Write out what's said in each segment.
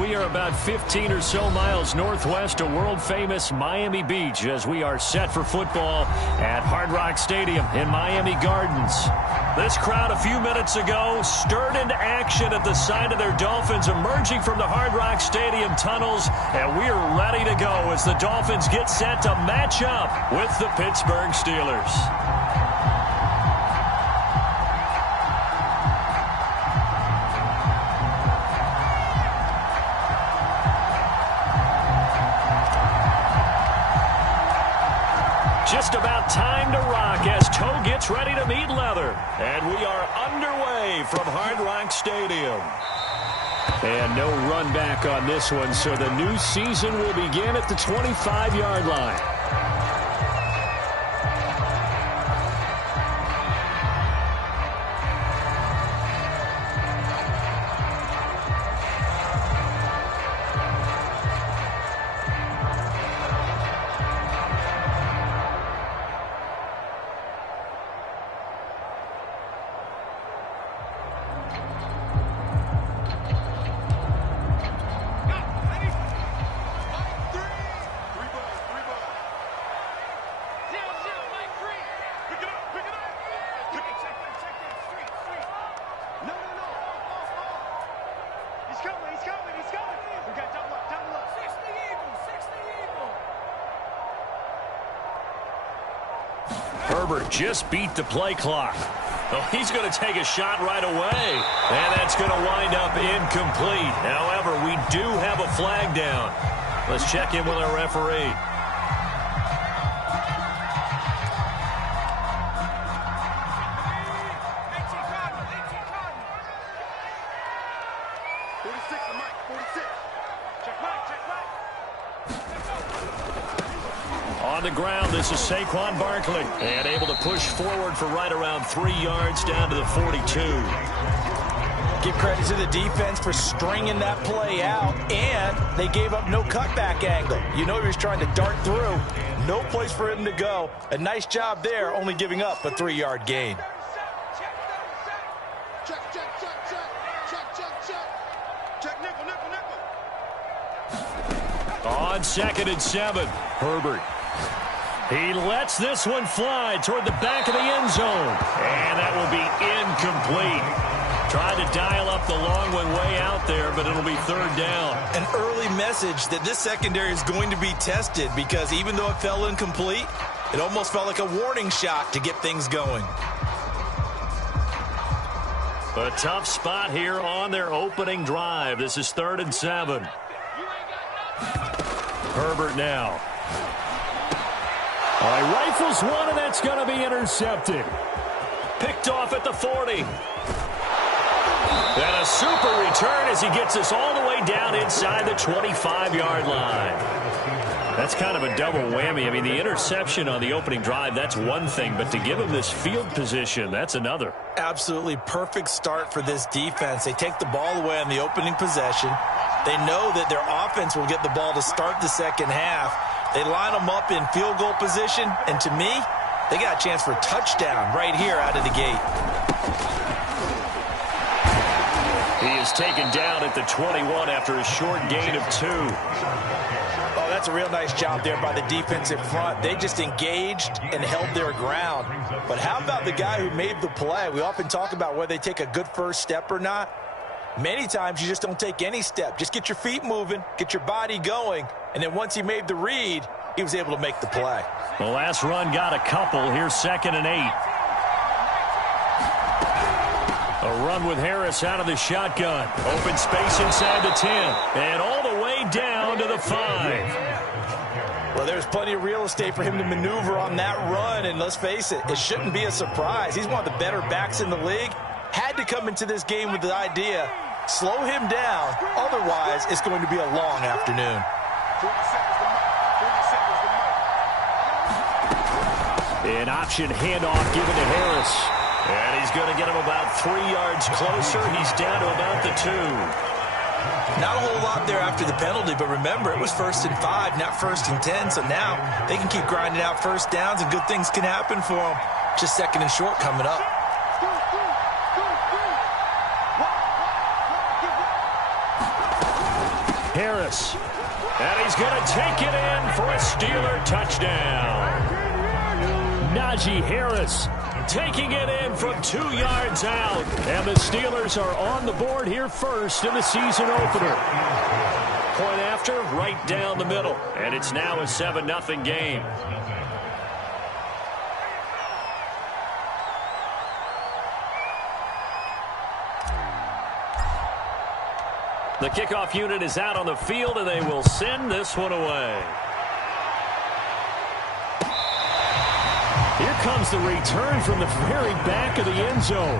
We are about 15 or so miles northwest of world-famous Miami Beach as we are set for football at Hard Rock Stadium in Miami Gardens. This crowd a few minutes ago stirred into action at the sight of their Dolphins emerging from the Hard Rock Stadium tunnels, and we are ready to go as the Dolphins get set to match up with the Pittsburgh Steelers. Just about time to rock as toe gets ready to meet leather. And we are underway from Hard Rock Stadium. And no run back on this one, so the new season will begin at the 25-yard line. Herbert just beat the play clock. Oh, he's going to take a shot right away. And that's going to wind up incomplete. However, we do have a flag down. Let's check in with our referee. On the ground, this is Saquon Barkley. And able to push forward for right around 3 yards down to the 42. Give credit to the defense for stringing that play out, and they gave up no cutback angle. You know he was trying to dart through. No place for him to go. A nice job there, only giving up a 3-yard gain. On 2nd and 7, Herbert. He lets this one fly toward the back of the end zone. And that will be incomplete. Trying to dial up the long one way out there, but it'll be 3rd down. An early message that this secondary is going to be tested, because even though it fell incomplete, it almost felt like a warning shot to get things going. A tough spot here on their opening drive. This is 3rd and 7. Herbert now. He rifles one, and that's going to be intercepted. Picked off at the 40. And a super return as he gets us all the way down inside the 25-yard line. That's kind of a double whammy. I mean, the interception on the opening drive, that's one thing, but to give him this field position, that's another. Absolutely perfect start for this defense. They take the ball away on the opening possession. They know that their offense will get the ball to start the second half. They line them up in field goal position, and to me, they got a chance for a touchdown right here out of the gate. He is taken down at the 21 after a short gain of 2. Oh, that's a real nice job there by the defensive front. They just engaged and held their ground. But how about the guy who made the play? We often talk about whether they take a good first step or not. Many times you just don't take any step. Just get your feet moving, get your body going, and then once he made the read, he was able to make the play. The last run got a couple. Here's 2nd and 8. A run with Harris out of the shotgun. Open space inside the 10. And all the way down to the 5. Well, there's plenty of real estate for him to maneuver on that run, and let's face it, it shouldn't be a surprise. He's one of the better backs in the league. Had to come into this game with the idea, slow him down, otherwise it's going to be a long afternoon. An option handoff given to Harris. And he's going to get him about 3 yards closer. He's down to about the 2. Not a whole lot there after the penalty, but remember, it was 1st and 5, not 1st and 10, so now they can keep grinding out first downs and good things can happen for them. Just 2nd and short coming up. Harris. And he's going to take it in for a Steeler touchdown. Najee Harris taking it in from 2 yards out. And the Steelers are on the board here first in the season opener. Point after, right down the middle. And it's now a 7-0 game. The kickoff unit is out on the field, and they will send this one away. Here comes the return from the very back of the end zone.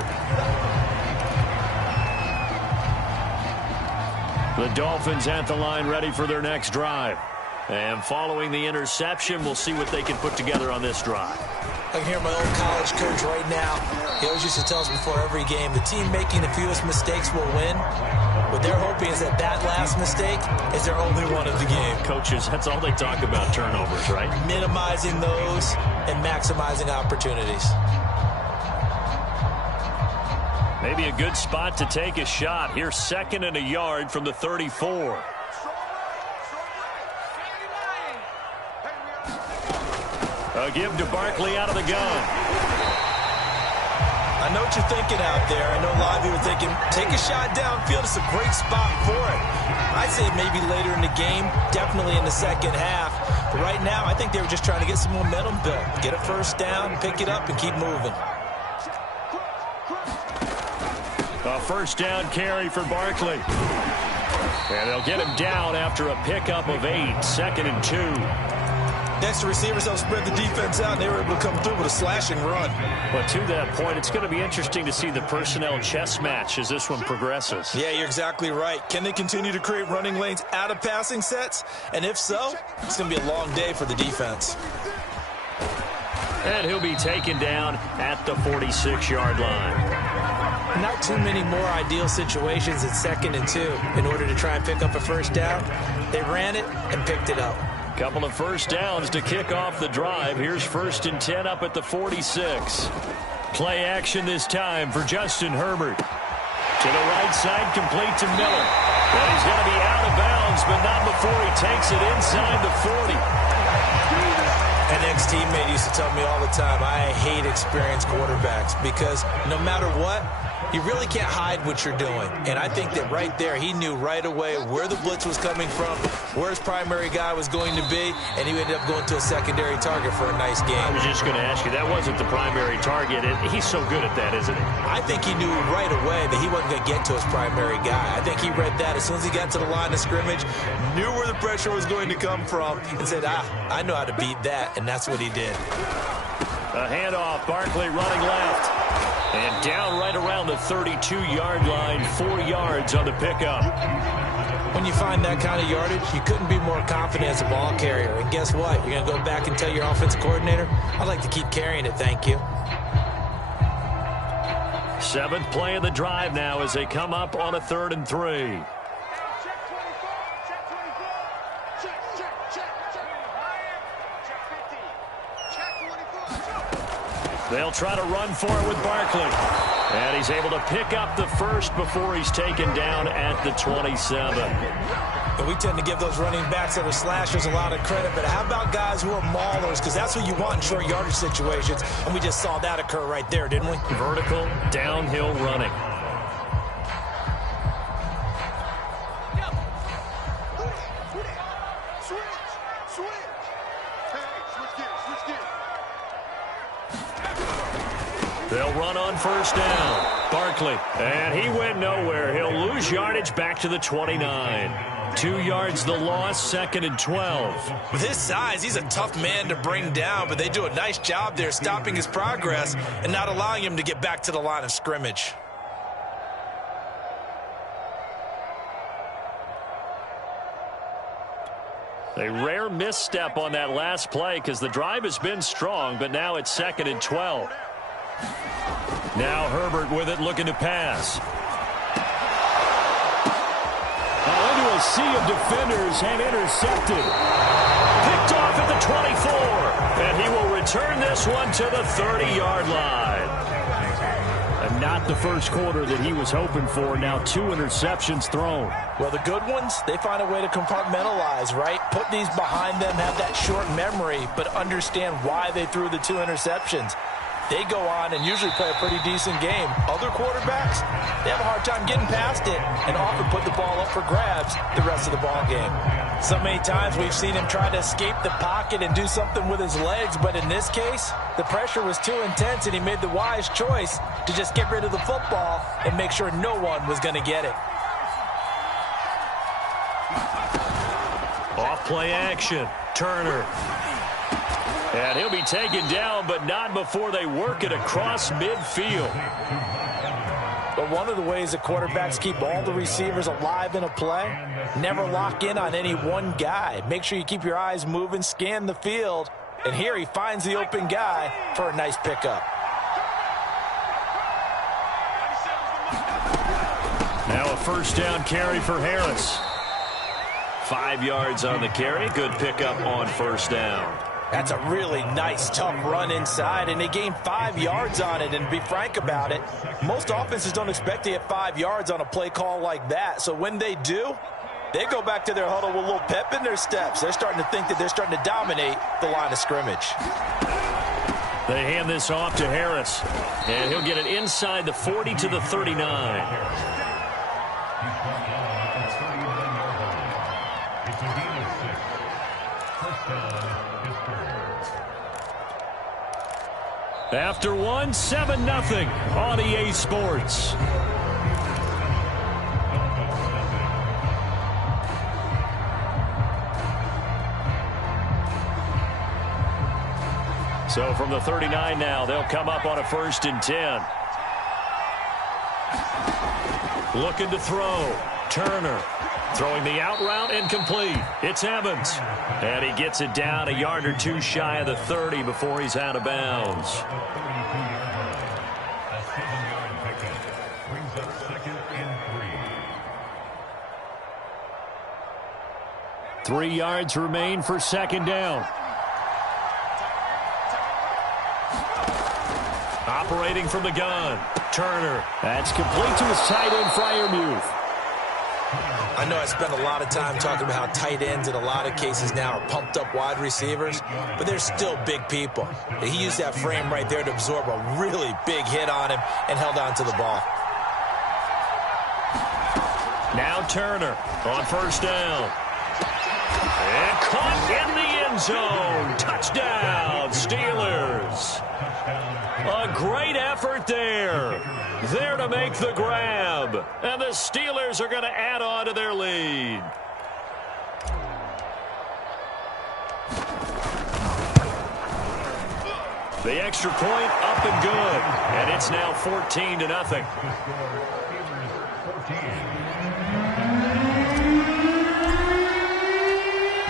The Dolphins at the line ready for their next drive. And following the interception, we'll see what they can put together on this drive. I can hear my old college coach right now. He always used to tell us before every game, the team making the fewest mistakes will win. What they're hoping is that last mistake is their only one of the game. Coaches, that's all they talk about, turnovers, right? Minimizing those and maximizing opportunities. Maybe a good spot to take a shot. Here's 2nd and a yard from the 34. A give to Barkley out of the gun. I know what you're thinking out there. I know a lot of you are thinking, take a shot downfield. It's a great spot for it. I'd say maybe later in the game, definitely in the second half. But right now, I think they were just trying to get some momentum built. Get a first down, pick it up, and keep moving. A first down carry for Barkley. And they'll get him down after a pickup of 8. 2nd and 2. Next, the receivers help spread the defense out, and they were able to come through with a slashing run. But to that point, it's going to be interesting to see the personnel chess match as this one progresses. Yeah, you're exactly right. Can they continue to create running lanes out of passing sets? And if so, it's going to be a long day for the defense. And he'll be taken down at the 46-yard line. Not too many more ideal situations at 2nd and 2 in order to try and pick up a first down. They ran it and picked it up. Couple of first downs to kick off the drive. Here's 1st and 10 up at the 46. Play action this time for Justin Herbert. To the right side, complete to Miller. And he's going to be out of bounds, but not before he takes it inside the 40. An ex-teammate used to tell me all the time, I hate experienced quarterbacks because no matter what, you really can't hide what you're doing. And I think that right there, he knew right away where the blitz was coming from, where his primary guy was going to be, and he ended up going to a secondary target for a nice game. I was just going to ask you, that wasn't the primary target. He's so good at that, isn't he? I think he knew right away that he wasn't going to get to his primary guy. I think he read that as soon as he got to the line of scrimmage, knew where the pressure was going to come from, and said, I know how to beat that, and that's what he did. A handoff, Barkley running left. And down right around the 32-yard line, 4 yards on the pickup. When you find that kind of yardage, you couldn't be more confident as a ball carrier. And guess what? You're going to go back and tell your offensive coordinator, I'd like to keep carrying it, thank you. 7th play of the drive now as they come up on a 3rd and 3. They'll try to run for it with Barkley. And he's able to pick up the first before he's taken down at the 27. And we tend to give those running backs that are slashers a lot of credit, but how about guys who are maulers? Because that's what you want in short yardage situations. And we just saw that occur right there, didn't we? Vertical, downhill running. They'll run on first down. Barkley, and he went nowhere. He'll lose yardage back to the 29. 2 yards the loss, 2nd and 12. With his size, he's a tough man to bring down, but they do a nice job there stopping his progress and not allowing him to get back to the line of scrimmage. A rare misstep on that last play because the drive has been strong, but now it's 2nd and 12. Now Herbert with it, looking to pass. Into a sea of defenders and intercepted. Picked off at the 24. And he will return this one to the 30-yard line. A not the first quarter that he was hoping for. Now 2 interceptions thrown. Well, the good ones, they find a way to compartmentalize, right? Put these behind them, have that short memory, but understand why they threw the 2 interceptions. They go on and usually play a pretty decent game. Other quarterbacks, they have a hard time getting past it and often put the ball up for grabs the rest of the ball game. So many times we've seen him try to escape the pocket and do something with his legs, but in this case, the pressure was too intense and he made the wise choice to just get rid of the football and make sure no one was going to get it. Off play action, Turner. And he'll be taken down, but not before they work it across midfield. But one of the ways that quarterbacks keep all the receivers alive in a play, never lock in on any one guy. Make sure you keep your eyes moving, scan the field, and here he finds the open guy for a nice pickup. Now a first down carry for Harris. 5 yards on the carry. Good pickup on first down. That's a really nice, tough run inside, and they gained 5 yards on it. And to be frank about it, most offenses don't expect to get 5 yards on a play call like that. So when they do, they go back to their huddle with a little pep in their steps. They're starting to think that they're starting to dominate the line of scrimmage. They hand this off to Harris, and he'll get it inside the 40 to the 39. After 1, 7-0 on EA Sports. So from the 39 now, they'll come up on a 1st and 10. Looking to throw. Turner throwing the out route incomplete. It's Evans. And he gets it down a yard or 2 shy of the 30 before he's out of bounds. 3 yards remain for 2nd down. Operating from the gun. Turner. That's complete to his tight end, Freiermuth. I know I spent a lot of time talking about how tight ends in a lot of cases now are pumped up wide receivers, but they're still big people. He used that frame right there to absorb a really big hit on him and held on to the ball. Now Turner on 1st down. And caught in the end zone. Touchdown, Steelers. A great effort there. There to make the grab. And the Steelers are going to add on to their lead. The extra point up and good. And it's now 14-0.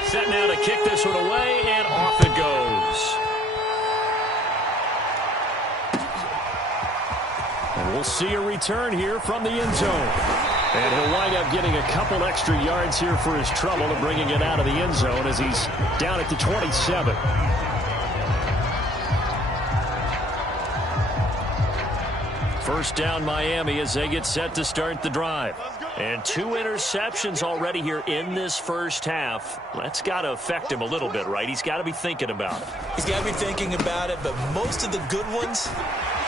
Set now to kick this one away, and off it goes. And we'll see a return here from the end zone. And he'll wind up getting a couple extra yards here for his trouble and bringing it out of the end zone as he's down at the 27. First down Miami as they get set to start the drive. And 2 interceptions already here in this first half. That's got to affect him a little bit, right? He's got to be thinking about it. He's got to be thinking about it, but most of the good ones,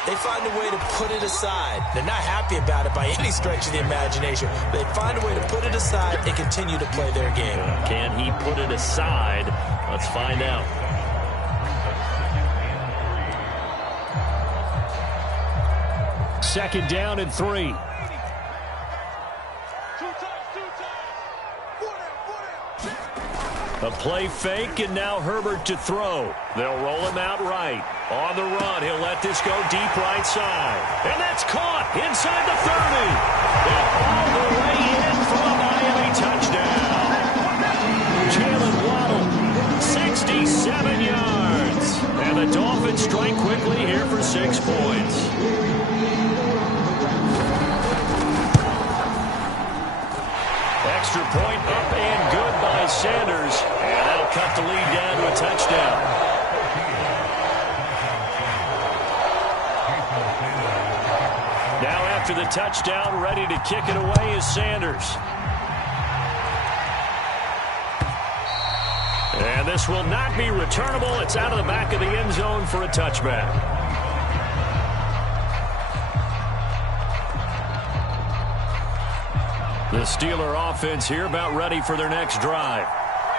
they find a way to put it aside. They're not happy about it by any stretch of the imagination. They find a way to put it aside and continue to play their game. Can he put it aside? Let's find out. Second down and 3. A play fake, and now Herbert to throw. They'll roll him out right. On the run, he'll let this go deep right side. And that's caught inside the 30. And all the way in for a Miami touchdown. Jalen Waddle, 67 yards. And the Dolphins strike quickly here for 6 points. Extra point up and good by Sanders. And that'll cut the lead down to a touchdown. after the touchdown. Ready to kick it away is Sanders. And this will not be returnable. It's out of the back of the end zone for a touchback. The Steeler offense here about ready for their next drive.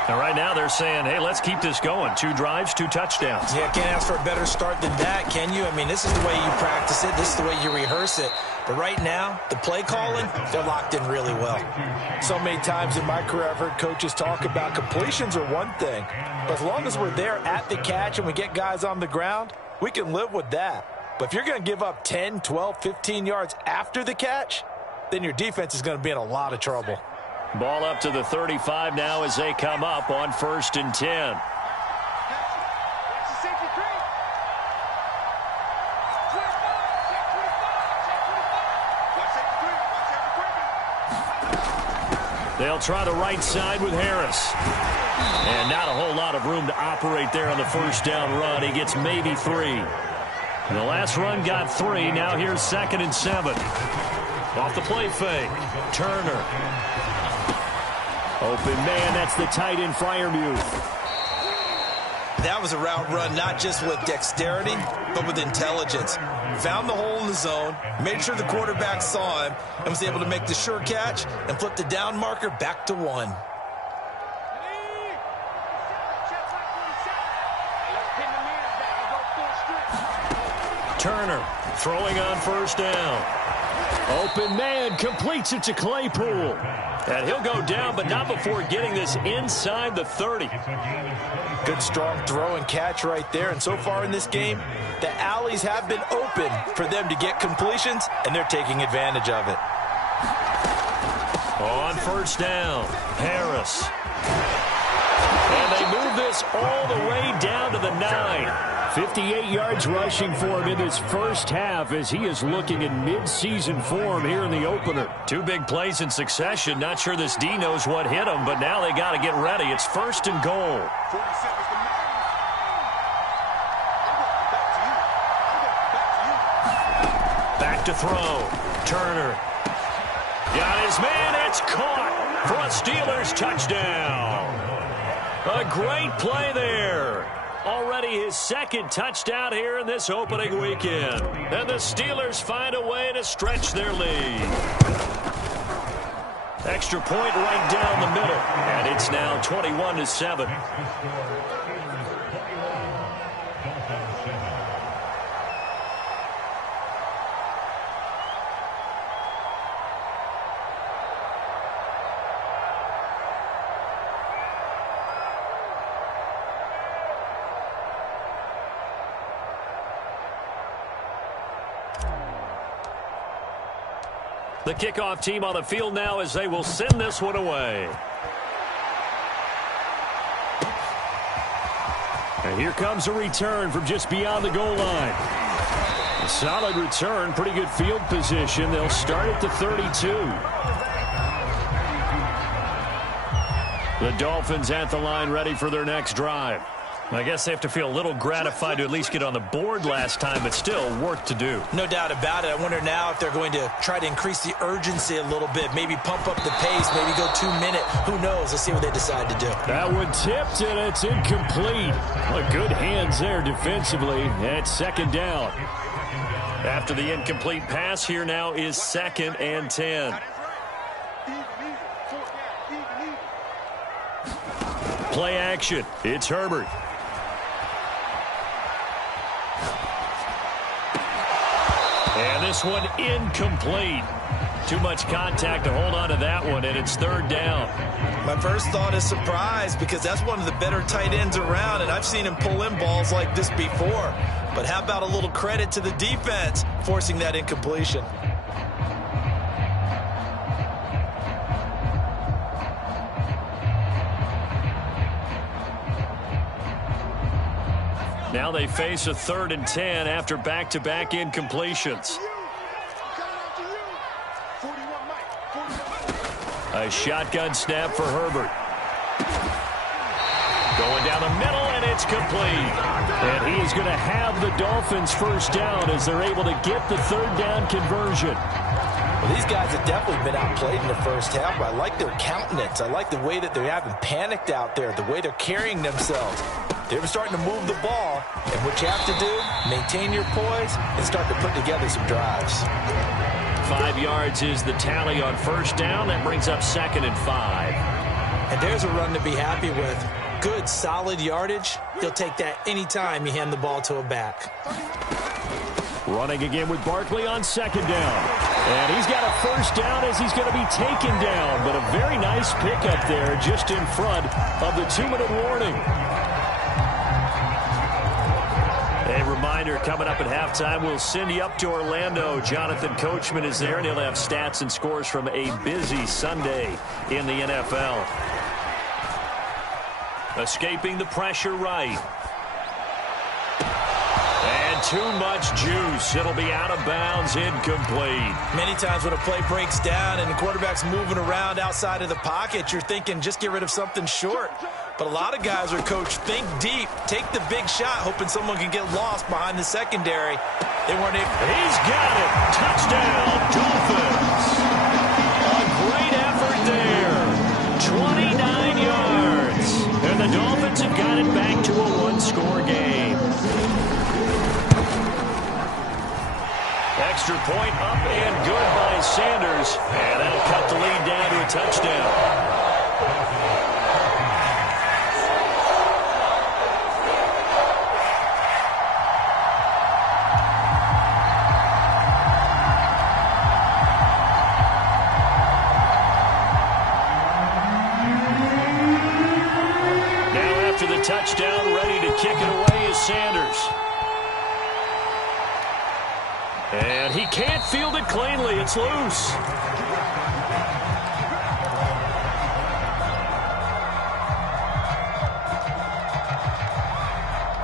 And right now they're saying, hey, let's keep this going. 2 drives, 2 touchdowns. Yeah, can't ask for a better start than that, can you? I mean, this is the way you practice it. This is the way you rehearse it. But right now, the play calling, they're locked in really well. So many times in my career, I've heard coaches talk about completions are one thing. But as long as we're there at the catch and we get guys on the ground, we can live with that. But if you're going to give up 10, 12, 15 yards after the catch, then your defense is going to be in a lot of trouble. Ball up to the 35 now as they come up on 1st and 10. They'll try the right side with Harris. And not a whole lot of room to operate there on the first down run. He gets maybe 3. And the last run got 3. Now here's 2nd and 7. Off the play fake. Turner. Open man, that's the tight end, Freiermuth. That was a route run not just with dexterity, but with intelligence. Found the hole in the zone, made sure the quarterback saw him, and was able to make the sure catch and flip the down marker back to 1. Turner throwing on 1st down. Open man, completes it to Claypool. And he'll go down, but not before getting this inside the 30. Good, strong throw and catch right there. And so far in this game, the alleys have been open for them to get completions, and they're taking advantage of it. On 1st down, Harris. And they move this all the way down to the 9. 58 yards rushing for him in this first half as he is looking in mid-season form here in the opener. 2 big plays in succession. Not sure this D knows what hit him, but now they got to get ready. It's 1st and goal. Back to throw. Turner. Got his man. It's caught for a Steelers touchdown. A great play there. Already his 2nd touchdown here in this opening weekend. And the Steelers find a way to stretch their lead. Extra point right down the middle. And it's now 21-7. The kickoff team on the field now as they will send this one away. And here comes a return from just beyond the goal line. A solid return, pretty good field position. They'll start at the 32. The Dolphins at the line ready for their next drive. I guess they have to feel a little gratified to at least get on the board last time, but still work to do. No doubt about it. I wonder now if they're going to try to increase the urgency a little bit, maybe pump up the pace, maybe go 2 minute. Who knows? Let's see what they decide to do. That one tipped, and it's incomplete. Well, good hands there defensively at 2nd down. After the incomplete pass, here now is 2nd and 10. Play action. It's Herbert. And this one incomplete. Too much contact to hold on to that one, and it's 3rd down. My first thought is surprise because that's one of the better tight ends around, and I've seen him pull in balls like this before. But how about a little credit to the defense forcing that incompletion? Now they face a 3rd and 10 after back-to-back incompletions. A shotgun snap for Herbert. Going down the middle, and it's complete. And he's going to have the Dolphins' 1st down as they're able to get the 3rd down conversion. Well, these guys have definitely been outplayed in the first half, but I like their countenance. I like the way that they haven't panicked out there, the way they're carrying themselves. They're starting to move the ball, and what you have to do, maintain your poise and start to put together some drives. 5 yards is the tally on first down. That brings up 2nd and 5. And there's a run to be happy with. Good, solid yardage. You'll take that anytime you hand the ball to a back. Running again with Barkley on 2nd down. And he's got a first down as he's going to be taken down. But a very nice pickup there just in front of the 2-minute warning. A reminder, coming up at halftime, we'll send you up to Orlando. Jonathan Coachman is there, and he'll have stats and scores from a busy Sunday in the NFL. Escaping the pressure right. And too much juice. It'll be out of bounds, incomplete. Many times when a play breaks down and the quarterback's moving around outside of the pocket, you're thinking just get rid of something short. But a lot of guys are coached, think deep, take the big shot, hoping someone can get lost behind the secondary. They weren't able. He's got it. Touchdown, Dolphins. A great effort there. 29 yards. And the Dolphins have got it back to a one-score game. Extra point up and good by Sanders. And that'll cut the lead down to a touchdown. Touchdown, ready to kick it away is Sanders. And he can't field it cleanly. It's loose.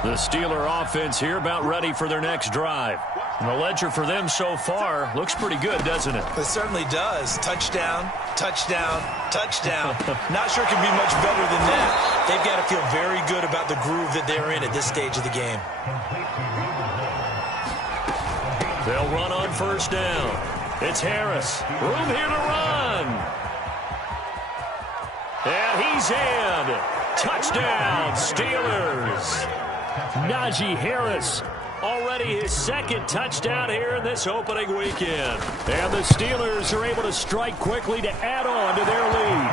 The Steeler offense here about ready for their next drive. And the ledger for them so far looks pretty good, doesn't it? It certainly does. Touchdown, touchdown, touchdown. Not sure it can be much better than that. They've got to feel very good about the groove that they're in at this stage of the game. They'll run on first down. It's Harris. Room here to run. And he's in. Touchdown, Steelers. Najee Harris. Already his 2nd touchdown here in this opening weekend. And the Steelers are able to strike quickly to add on to their lead.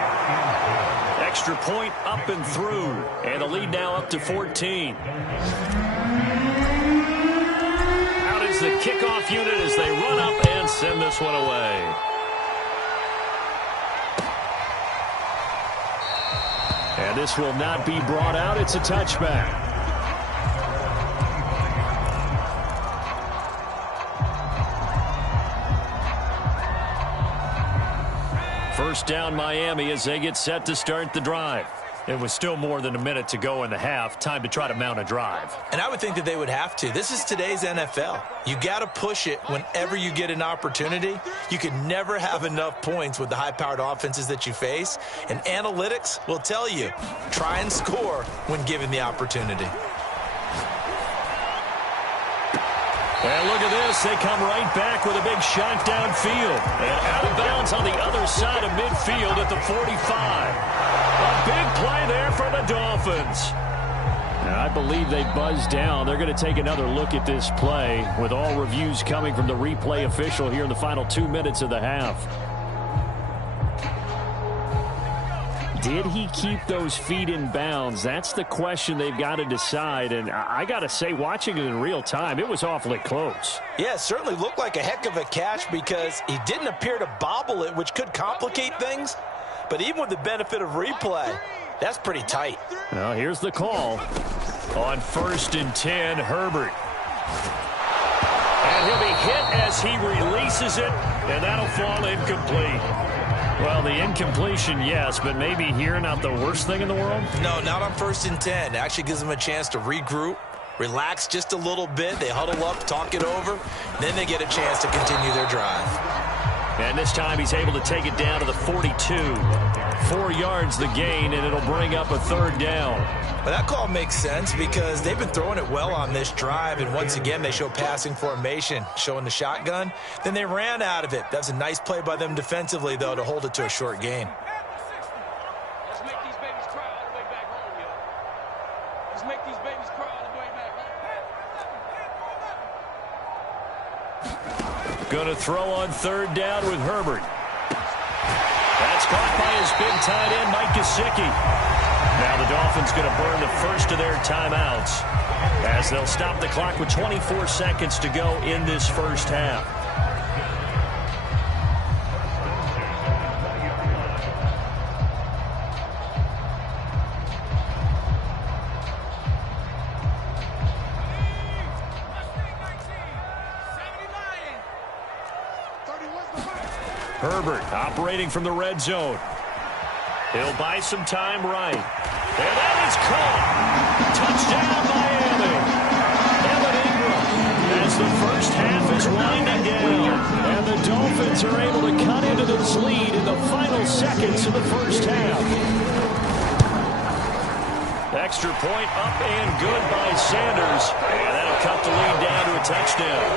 Extra point up and through. And the lead now up to 14. Out is the kickoff unit as they run up and send this one away. And this will not be brought out. It's a touchback. First down Miami as they get set to start the drive. It was still more than a minute to go in the half. Time to try to mount a drive. And I would think that they would have to. This is today's NFL. You got to push it whenever you get an opportunity. You can never have enough points with the high-powered offenses that you face. And analytics will tell you, try and score when given the opportunity. And look at this. They come right back with a big shot downfield. And out of bounds on the other side of midfield at the 45. A big play there for the Dolphins. And I believe they buzzed down. They're going to take another look at this play with all reviews coming from the replay official here in the final 2 minutes of the half. Did he keep those feet in bounds? That's the question they've got to decide. And I got to say, watching it in real time, it was awfully close. Yeah, it certainly looked like a heck of a catch because he didn't appear to bobble it, which could complicate things. But even with the benefit of replay, that's pretty tight. Well, here's the call. On 1st and 10, Herbert. And he'll be hit as he releases it, and that'll fall incomplete. Well, the incompletion, yes, but maybe here not the worst thing in the world? No, not on 1st and 10. It actually gives them a chance to regroup, relax just a little bit. They huddle up, talk it over. Then they get a chance to continue their drive. And this time he's able to take it down to the 42. 4 yards the gain, and it'll bring up a 3rd down. But that call makes sense because they've been throwing it well on this drive, and once again they show passing formation, showing the shotgun. Then they ran out of it. That's a nice play by them defensively, though, to hold it to a short gain. Let's make these babies cry all the way back home, yo. Let's make these babies cry all the way back home. Going to throw on 3rd down with Herbert. That's caught by his big tight end, Mike Gesicki. Now the Dolphins going to burn the first of their timeouts as they'll stop the clock with 24 seconds to go in this first half. Herbert operating from the red zone. He'll buy some time right. And that is caught. Touchdown, Miami. Evan Ingram as the first half is winding down. And the Dolphins are able to cut into this lead in the final seconds of the first half. Extra point up and good by Sanders. And that'll cut the lead down to a touchdown.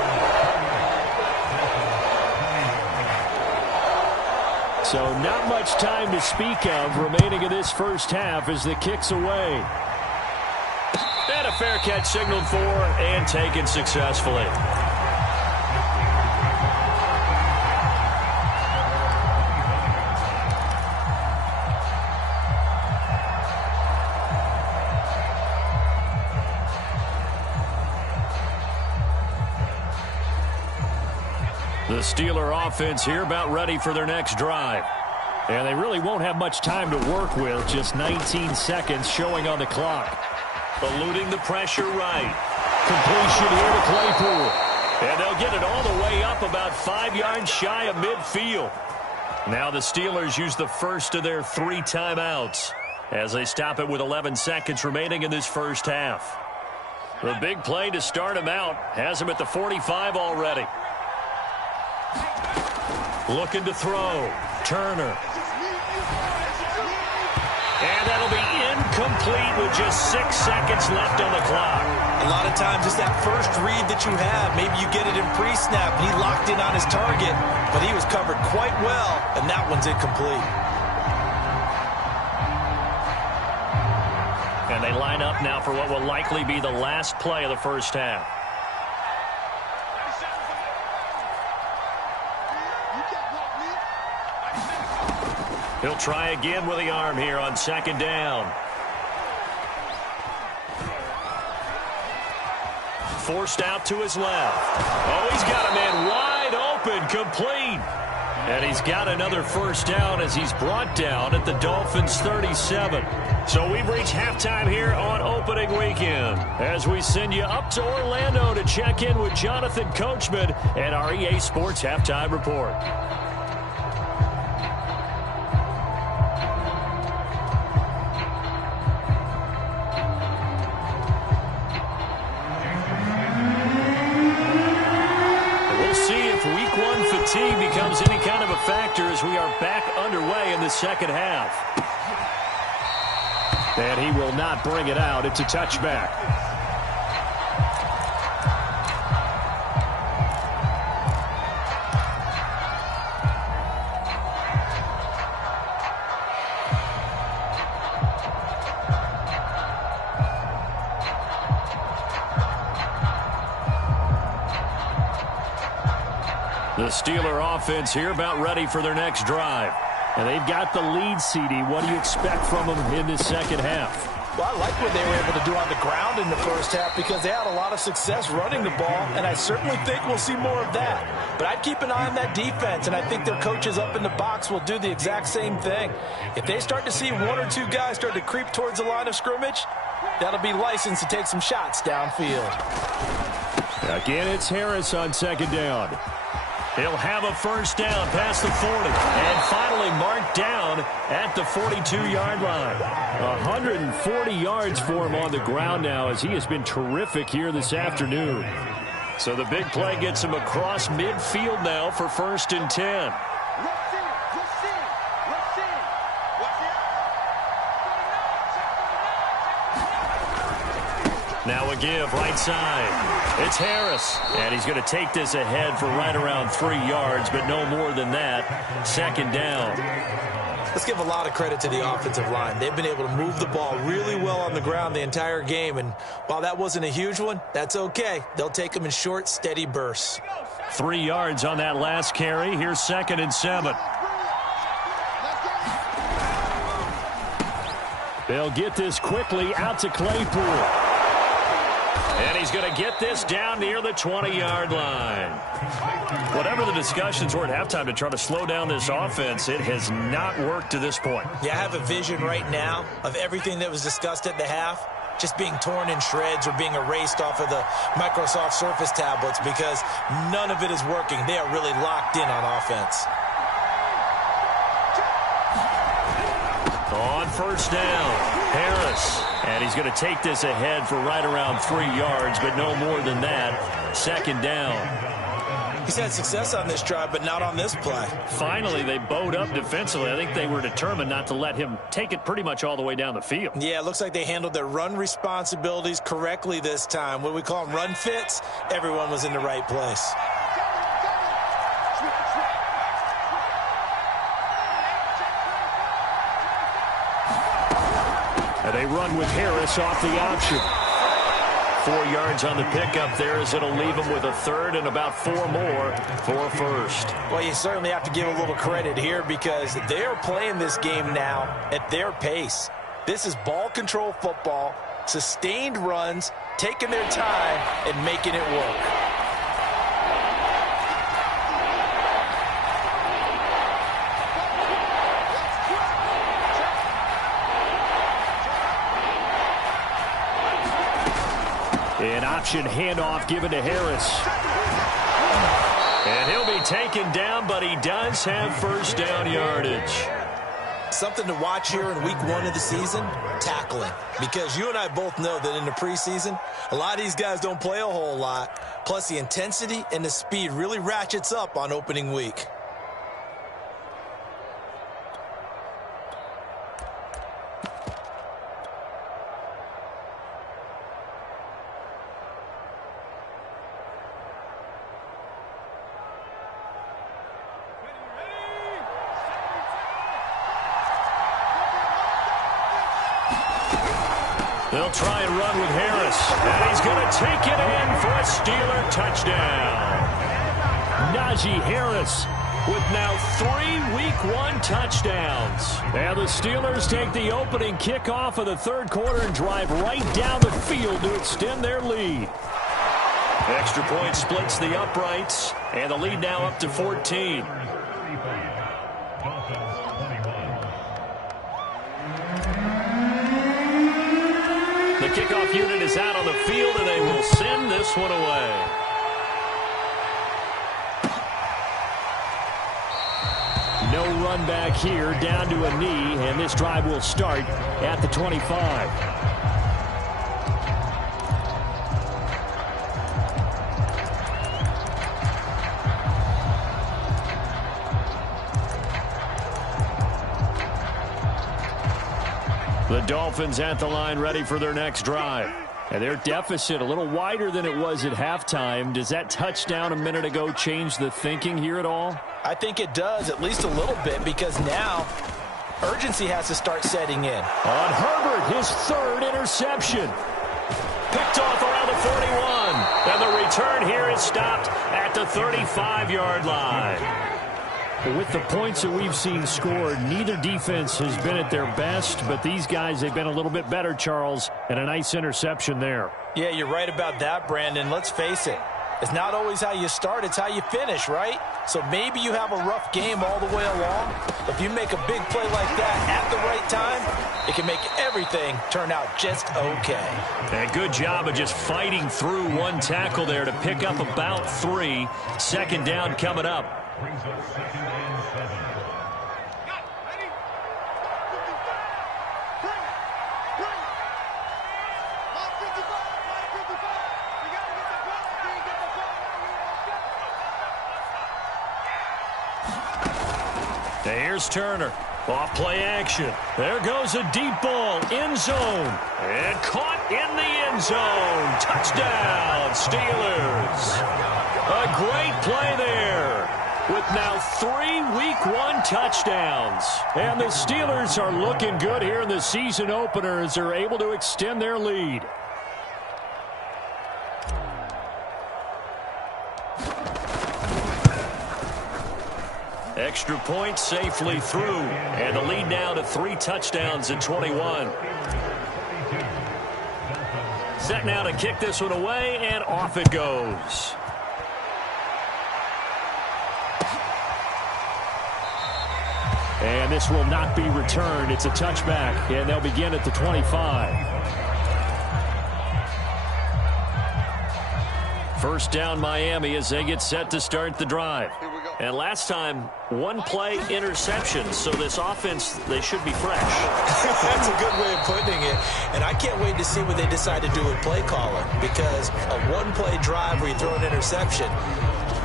So not much time to speak of remaining in this first half as the kick's away. And a fair catch signaled for and taken successfully. The Steeler offense here about ready for their next drive. And they really won't have much time to work with. Just 19 seconds showing on the clock. Eluding the pressure right. Completion here to Claypool. And they'll get it all the way up about 5 yards shy of midfield. Now the Steelers use the first of their 3 timeouts as they stop it with 11 seconds remaining in this first half. The big play to start him out has him at the 45 already. Looking to throw. Turner. And that'll be incomplete with just 6 seconds left on the clock. A lot of times it's that first read that you have. Maybe you get it in pre-snap. He locked in on his target, but he was covered quite well, and that one's incomplete. And they line up now for what will likely be the last play of the first half. He'll try again with the arm here on 2nd down. Forced out to his left. Oh, he's got a man wide open, complete. And he's got another first down as he's brought down at the Dolphins' 37. So we've reached halftime here on opening weekend as we send you up to Orlando to check in with Jonathan Coachman and our EA Sports Halftime Report. Becomes any kind of a factor as we are back underway in the second half. And he will not bring it out. It's a touchback. The Steeler offense here about ready for their next drive. And they've got the lead, CD. What do you expect from them in this second half? Well, I like what they were able to do on the ground in the first half because they had a lot of success running the ball, and I certainly think we'll see more of that. But I'd keep an eye on that defense, and I think their coaches up in the box will do the exact same thing. If they start to see 1 or 2 guys start to creep towards the line of scrimmage, that'll be licensed to take some shots downfield. Again, it's Harris on 2nd down. He'll have a first down past the 40. And finally marked down at the 42-yard line. 140 yards for him on the ground now as he has been terrific here this afternoon. So the big play gets him across midfield now for 1st and 10. Now a give right side. It's Harris. And he's going to take this ahead for right around 3 yards, but no more than that. Second down. Let's give a lot of credit to the offensive line. They've been able to move the ball really well on the ground the entire game. And while that wasn't a huge one, that's okay. They'll take them in short, steady bursts. 3 yards on that last carry. Here's 2nd and 7. They'll get this quickly out to Claypool. And he's going to get this down near the 20-yard line. Whatever the discussions were at halftime to try to slow down this offense, it has not worked to this point. Yeah, I have a vision right now of everything that was discussed at the half just being torn in shreds or being erased off of the Microsoft Surface tablets because none of it is working. They are really locked in on offense. On first down, Harris. And he's going to take this ahead for right around 3 yards, but no more than that. Second down. He's had success on this drive, but not on this play. Finally, they bowed up defensively. I think they were determined not to let him take it pretty much all the way down the field. Yeah, it looks like they handled their run responsibilities correctly this time. What we call them run fits, everyone was in the right place. And they run with Harris off the option. 4 yards on the pickup there as it'll leave them with a third and about 4 more for first. Well, you certainly have to give a little credit here because they're playing this game now at their pace. This is ball control football, sustained runs, taking their time and making it work. An option handoff given to Harris. And he'll be taken down, but he does have first down yardage. Something to watch here in week 1 of the season, tackling. Because you and I both know that in the preseason, a lot of these guys don't play a whole lot. Plus the intensity and the speed really ratchets up on opening week. They'll try and run with Harris. And he's going to take it in for a Steeler touchdown. Najee Harris with now 3 Week 1 touchdowns. And the Steelers take the opening kickoff of the third quarter and drive right down the field to extend their lead. Extra point splits the uprights. And the lead now up to 14. The kickoff unit is out on the field, and they will send this one away. No run back here, down to a knee, and this drive will start at the 25. The Dolphins at the line ready for their next drive. And their deficit a little wider than it was at halftime. Does that touchdown a minute ago change the thinking here at all? I think it does, at least a little bit, because now urgency has to start setting in. On Herbert, his 3rd interception. Picked off around the 41. And the return here is stopped at the 35-yard line. With the points that we've seen scored, neither defense has been at their best, but these guys, they've been a little bit better, Charles, and a nice interception there. Yeah, you're right about that, Brandon. Let's face it. It's not always how you start, it's how you finish, right? So maybe you have a rough game all the way along, but if you make a big play like that at the right time, it can make everything turn out just okay. And good job of just fighting through one tackle there to pick up about 3. Second down coming up. Here's Turner. Off play action. There goes a deep ball. End zone. And caught in the end zone. Touchdown, Steelers. A great play there. With now 3 Week 1 touchdowns. And the Steelers are looking good here in the season opener as they're able to extend their lead. Extra point safely through. And the lead now to 3 touchdowns in 21. Set now to kick this one away, and off it goes. And this will not be returned. It's a touchback, and they'll begin at the 25. First down, Miami, as they get set to start the drive. And last time, 1 play interception. So this offense, they should be fresh. That's a good way of putting it. And I can't wait to see what they decide to do with play calling. Because a 1-play drive where you throw an interception,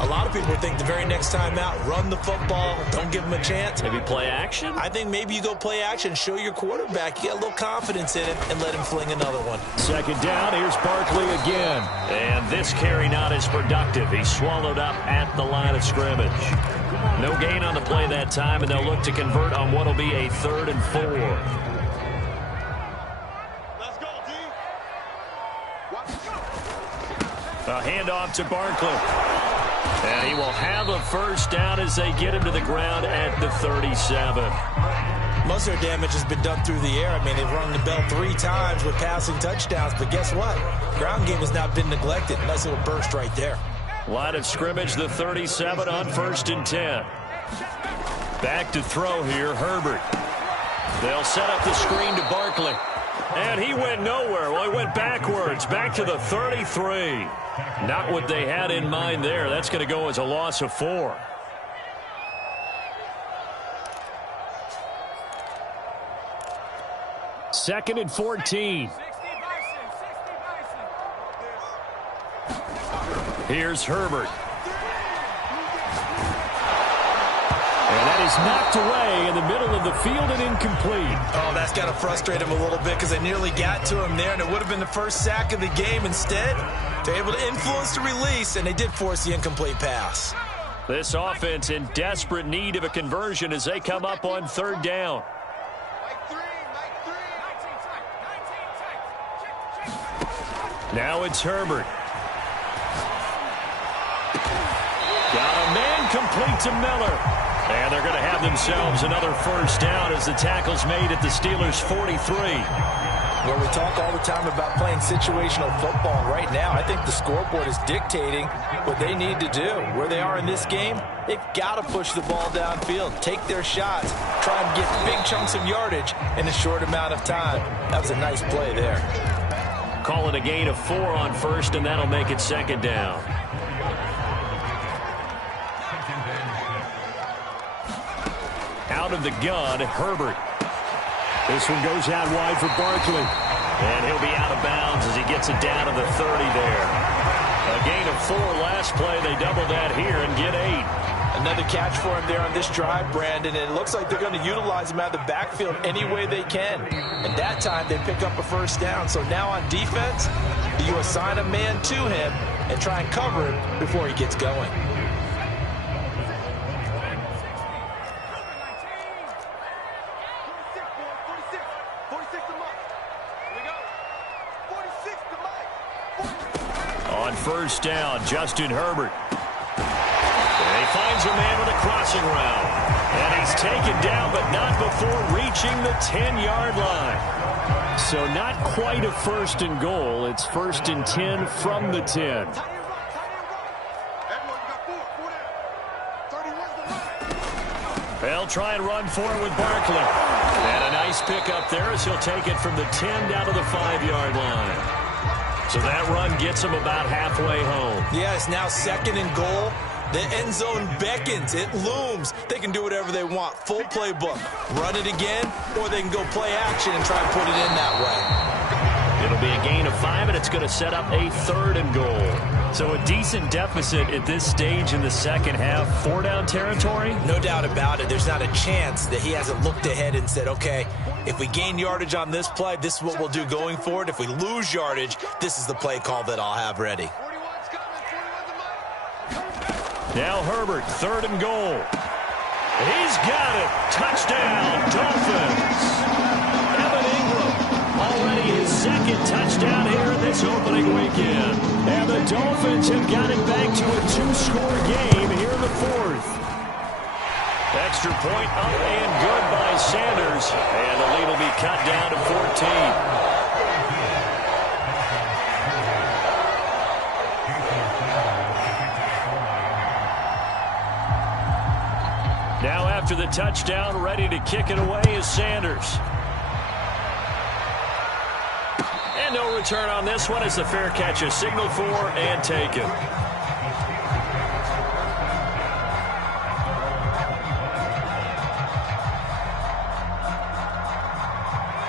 a lot of people think the very next time out, run the football, don't give them a chance. Maybe play action? I think maybe you go play action, show your quarterback, you get a little confidence in it, and let him fling another one. Second down, here's Barkley again. And this carry not as productive. He's swallowed up at the line of scrimmage. No gain on the play that time, and they'll look to convert on what will be a 3rd and 4. A handoff to Barkley. And he will have a first down as they get him to the ground at the 37. Most of their damage has been done through the air. I mean, they've rung the bell 3 times with passing touchdowns. But guess what? Ground game has not been neglected. Nice little burst right there. Line of scrimmage, the 37 on 1st and 10. Back to throw here, Herbert. They'll set up the screen to Barkley. And he went nowhere. Well, he went backwards, back to the 33. Not what they had in mind there. That's going to go as a loss of 4. Second and 14. Here's Herbert. And that is knocked away in the middle of the field and incomplete. Oh, that's got to frustrate him a little bit because they nearly got to him there, and it would have been the first sack of the game. Instead, they're able to influence the release, and they did force the incomplete pass. This offense in desperate need of a conversion as they come up on 3rd down. Now it's Herbert. Got a man complete to Miller. And they're going to have themselves another first down as the tackle's made at the Steelers' 43. Well, we talk all the time about playing situational football. And right now, I think the scoreboard is dictating what they need to do. Where they are in this game, they've got to push the ball downfield, take their shots, try and get big chunks of yardage in a short amount of time. That was a nice play there. Call it a gain of 4 on 1st, and that'll make it 2nd down. Out of the gun, Herbert. This one goes out wide for Barkley. And he'll be out of bounds as he gets it down to the 30 there. A gain of 4 last play. They double that here and get 8. Another catch for him there on this drive, Brandon. And it looks like they're going to utilize him out of the backfield any way they can. And that time they pick up a first down. So now on defense, you assign a man to him and try and cover him before he gets going. On first down, Justin Herbert. And he finds a man with a crossing route. And he's taken down, but not before reaching the 10-yard line. So not quite a 1st and goal. It's 1st and 10 from the 10. They'll try and run for it with Barkley. And a nice pickup there as he'll take it from the 10 down to the 5-yard line. So that run gets him about halfway home. Yeah, it's now 2nd and goal. The end zone beckons. It looms. They can do whatever they want. Full playbook. Run it again, or they can go play action and try and put it in that way. It'll be a gain of to 5, and it's going to set up a 3rd and goal. So a decent deficit at this stage in the second half. 4-down territory? No doubt about it. There's not a chance that he hasn't looked ahead and said, okay, if we gain yardage on this play, this is what we'll do going forward. If we lose yardage, this is the play call that I'll have ready. Now Herbert, 3rd and goal. He's got it. Touchdown, Dolphins. Evan Ingram, already his 2nd touchdown here in this opening weekend. And the Dolphins have got it back to a 2-score game here in the 4th. Extra point up and good by Sanders. And the lead will be cut down to 14. Now after the touchdown, ready to kick it away is Sanders. And no return on this one as the fair catch is signaled for and taken.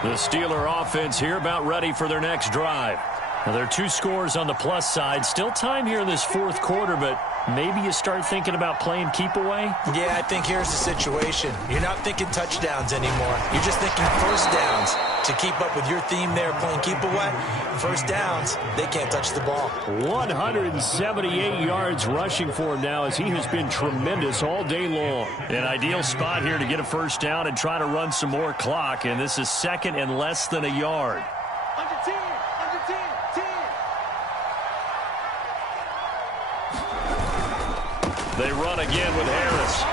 The Steeler offense here about ready for their next drive. Now, there are 2 scores on the plus side. Still time here in this 4th quarter, but maybe you start thinking about playing keep away? Yeah, I think here's the situation. You're not thinking touchdowns anymore. You're just thinking first downs. To keep up with your theme there, playing keep away, first downs, they can't touch the ball. 178 yards rushing for him now as he has been tremendous all day long. An ideal spot here to get a first down and try to run some more clock, and this is 2nd and less than a yard. Under 10, 10. They run again with Harris.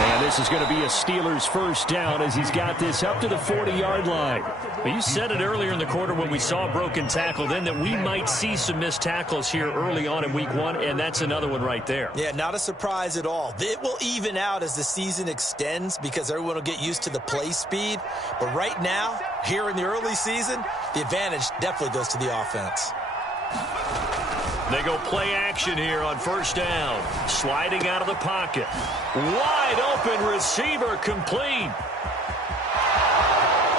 And this is going to be a Steelers first down as he's got this up to the 40-yard line. Well, you said it earlier in the quarter when we saw a broken tackle then that we might see some missed tackles here early on in week 1, and that's another one right there. Yeah, not a surprise at all. It will even out as the season extends because everyone will get used to the play speed. But right now, here in the early season, the advantage definitely goes to the offense. They go play action here on first down. Sliding out of the pocket. Wide open receiver complete.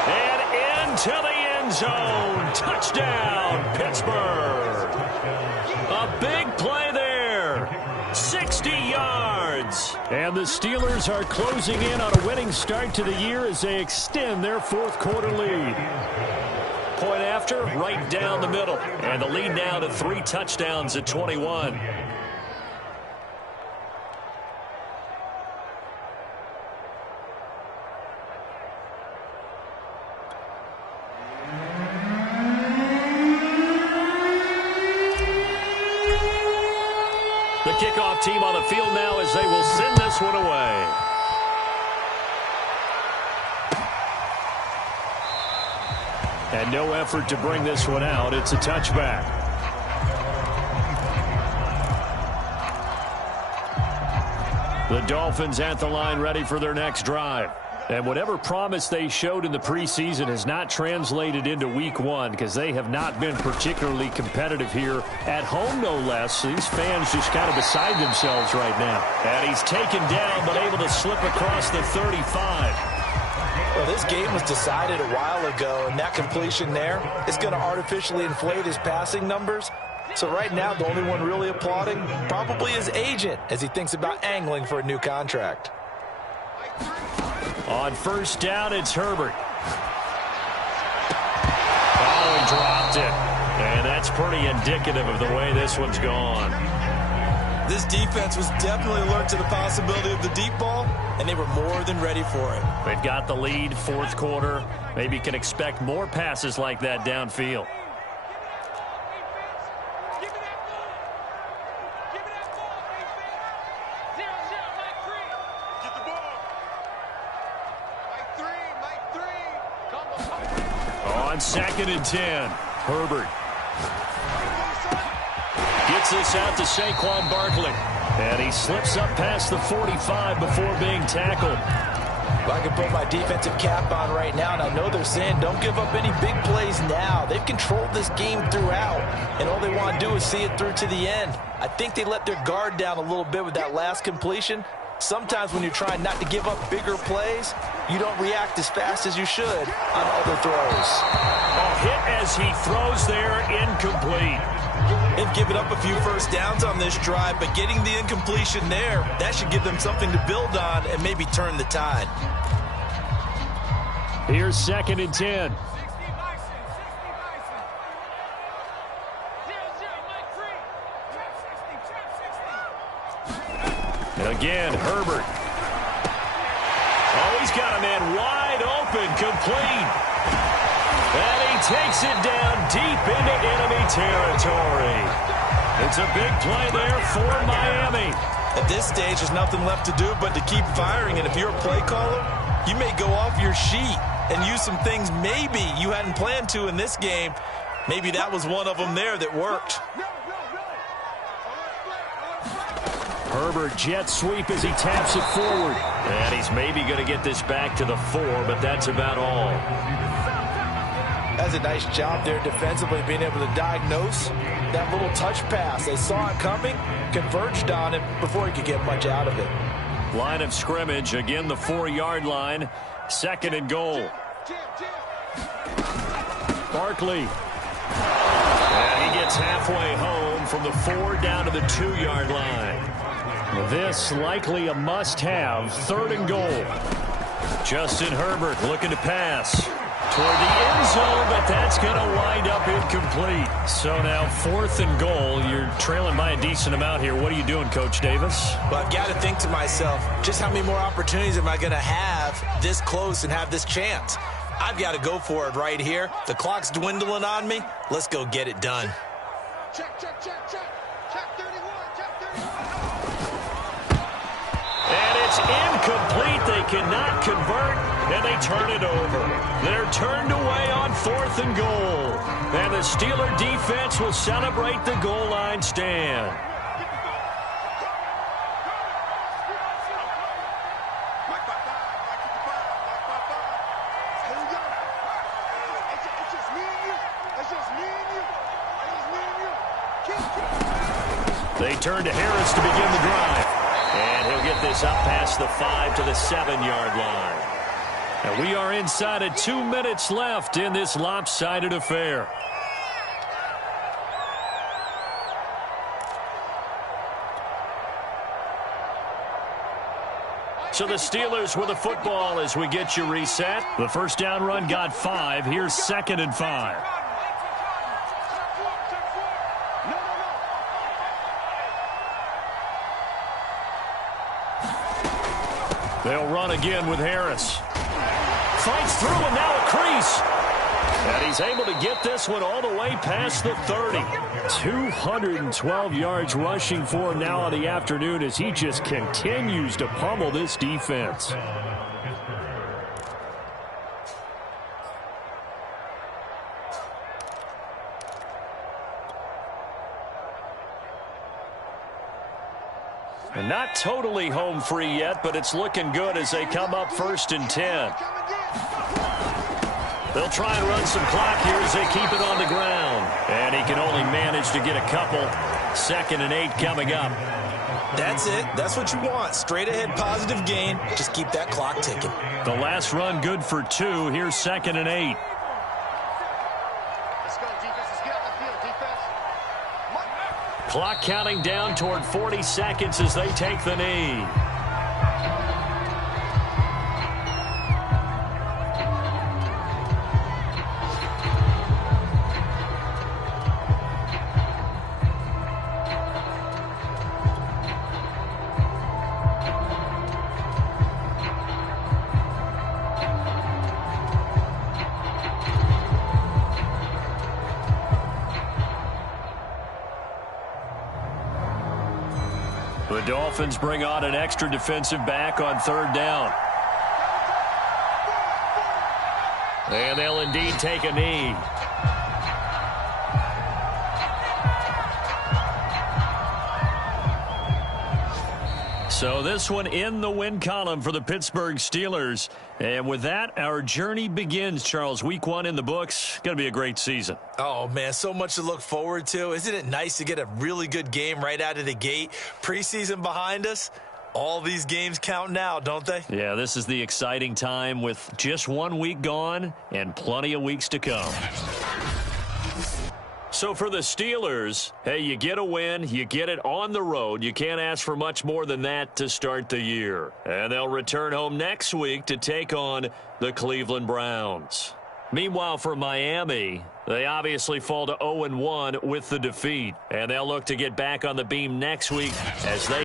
And into the end zone. Touchdown, Pittsburgh. A big play there. 60 yards. And the Steelers are closing in on a winning start to the year as they extend their 4th quarter lead. Point after, right down the middle. And the lead now to 3 touchdowns at 21. The kickoff team on the field now as they will send this one away. And no effort to bring this one out. It's a touchback. The Dolphins at the line ready for their next drive. And whatever promise they showed in the preseason has not translated into week 1 because they have not been particularly competitive here at home, no less. These fans just kind of beside themselves right now. And he's taken down but able to slip across the 35. Well, this game was decided a while ago, and that completion there is going to artificially inflate his passing numbers. So right now, the only one really applauding probably his agent as he thinks about angling for a new contract. On first down, it's Herbert. Oh, he dropped it. And that's pretty indicative of the way this one's gone. This defense was definitely alert to the possibility of the deep ball, and they were more than ready for it. They've got the lead, 4th quarter. Maybe you can expect more passes like that downfield. On 2nd and 10, Herbert gets this out to Saquon Barkley. And he slips up past the 45 before being tackled. Well, I can put my defensive cap on right now, and I know they're saying don't give up any big plays now. They've controlled this game throughout, and all they want to do is see it through to the end. I think they let their guard down a little bit with that last completion. Sometimes when you're trying not to give up bigger plays, you don't react as fast as you should on other throws. Oh, hit as he throws there, incomplete. They've given up a few first downs on this drive, but getting the incompletion there, that should give them something to build on and maybe turn the tide. Here's 2nd and 10. Again, Herbert. Oh, he's got a man wide open, complete. And he takes it down deep into enemy territory. It's a big play there for Miami. At this stage, there's nothing left to do but to keep firing. And if you're a play caller, you may go off your sheet and use some things maybe you hadn't planned to in this game. Maybe that was one of them there that worked. Herbert jet sweep as he taps it forward. And he's maybe going to get this back to the 4, but that's about all. That's a nice job there defensively, being able to diagnose that little touch pass. They saw it coming, converged on it before he could get much out of it. Line of scrimmage, again the 4-yard line. 2nd and goal. Barkley. And he gets halfway home from the 4 down to the 2-yard line. This likely a must-have. 3rd and goal. Justin Herbert looking to pass toward the end zone, but that's going to wind up incomplete. So now 4th and goal. You're trailing by a decent amount here. What are you doing, Coach Davis? Well, I've got to think to myself, just how many more opportunities am I going to have this close and have this chance? I've got to go for it right here. The clock's dwindling on me. Let's go get it done. Check, check, check, check. Check 31, check 31. And it's incomplete. They cannot convert, and they turn it over. They're turned away on 4th and goal. And the Steeler defense will celebrate the goal line stand. They turn to Harris to begin the drive. And he'll get this up past the 5 to the 7-yard line. And we are inside of 2 minutes left in this lopsided affair. So the Steelers with the football as we get you reset. The first down run got 5. Here's 2nd and 5. They'll run again with Harris. Fights through and now a crease. And he's able to get this one all the way past the 30. 212 yards rushing for him now on the afternoon as he just continues to pummel this defense. And not totally home free yet, but it's looking good as they come up 1st and 10. They'll try and run some clock here as they keep it on the ground. And he can only manage to get a couple. 2nd and 8 coming up. That's it. That's what you want. Straight ahead positive gain. Just keep that clock ticking. The last run good for 2. Here's 2nd and 8. Let's go, defense. Let's get on the field, defense. Clock counting down toward 40 seconds as they take the knee. The Dolphins bring on an extra defensive back on 3rd down. And they'll indeed take a knee. So this one in the win column for the Pittsburgh Steelers. And with that, our journey begins, Charles. Week 1 in the books. Going to be a great season. Oh, man, so much to look forward to. Isn't it nice to get a really good game right out of the gate? Preseason behind us. All these games count now, don't they? Yeah, this is the exciting time with just 1 week gone and plenty of weeks to come. So for the Steelers, hey, you get a win, you get it on the road. You can't ask for much more than that to start the year. And they'll return home next week to take on the Cleveland Browns. Meanwhile, for Miami, they obviously fall to 0-1 with the defeat. And they'll look to get back on the beam next week as they